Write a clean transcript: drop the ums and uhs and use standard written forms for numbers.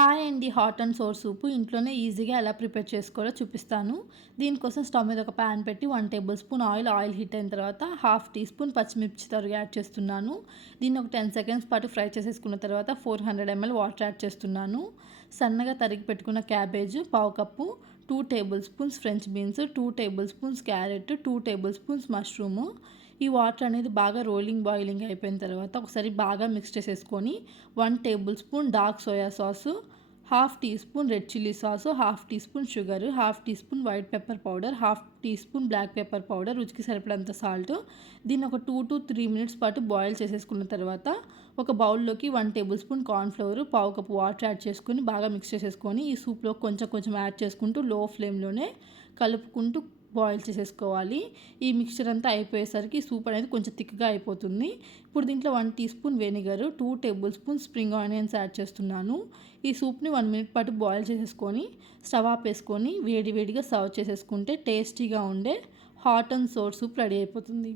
Hi అండి. Hot and sour సూపు ఇంట్లోనే ఈజీగా ఎలా ప్రిపేర్ చేసుకోవాలో చూపిస్తాను. దీనికోసం స్టవ్ మీద ఒక ప్యాన్ పెట్టి 1 టేబుల్ స్పూన్ ఆయిల్ హీట్ అయిన తర్వాత హాఫ్ టీ స్పూన్ పచ్చిమిర్చి తరుగు యాడ్ చేస్తున్నాను. దీన్ని ఒక 10 సెకండ్స్ పాటు ఫ్రై చేసేసుకున్న తర్వాత 400 ml వాటర్ యాడ్ చేస్తున్నాను. సన్నగా తరిగి పెట్టుకున్న క్యాబేజ్ పావు cup, 2 table spoons French beans, 2 table spoons carrot, 2 table spoons mushroom. ఈ వాటర్ అనేది బాగా బాయిలింగ్ అయిపోయిన తర్వాత ఒకసారి బాగా మిక్స్ చేసేసుకొని 1 tablespoon dark soya sauce, half teaspoon red chilli sauce, half teaspoon sugar, half teaspoon white pepper powder, half teaspoon black pepper powder, రుచికి సరిపడంత సాల్ట్. దీన్ని ఒక 2 to 3 మినిట్స్ పాటు boil చేసేసుకున్న తర్వాత ఒక బౌల్లోకి 1 table spoon cornflour, పావు కప్పు వాటర్ యాడ్ చేసుకొని బాగా మిక్స్ చేసేసుకొని ఈ సూప్లో కొంచెం యాడ్ చేసుకుంటూ లో ఫ్లేమ్లోనే కలుపుకుంటూ బాయిల్ చేసేసుకోవాలి. ఈ మిక్చర్ అంతా అయిపోయేసరికి సూప్ అనేది కొంచెం థిక్గా అయిపోతుంది. ఇప్పుడు దీంట్లో 1 teaspoon vinegar, 2 tablespoon spring onions add చేస్తున్నాను. ఈ సూప్ని 1 మినిట్ పాటు బాయిల్ చేసేసుకొని స్టవ్ ఆపేసుకొని వేడిగా సర్వ్ చేసేసుకుంటే టేస్టీగా ఉండే hot and sour soup ready అయిపోతుంది.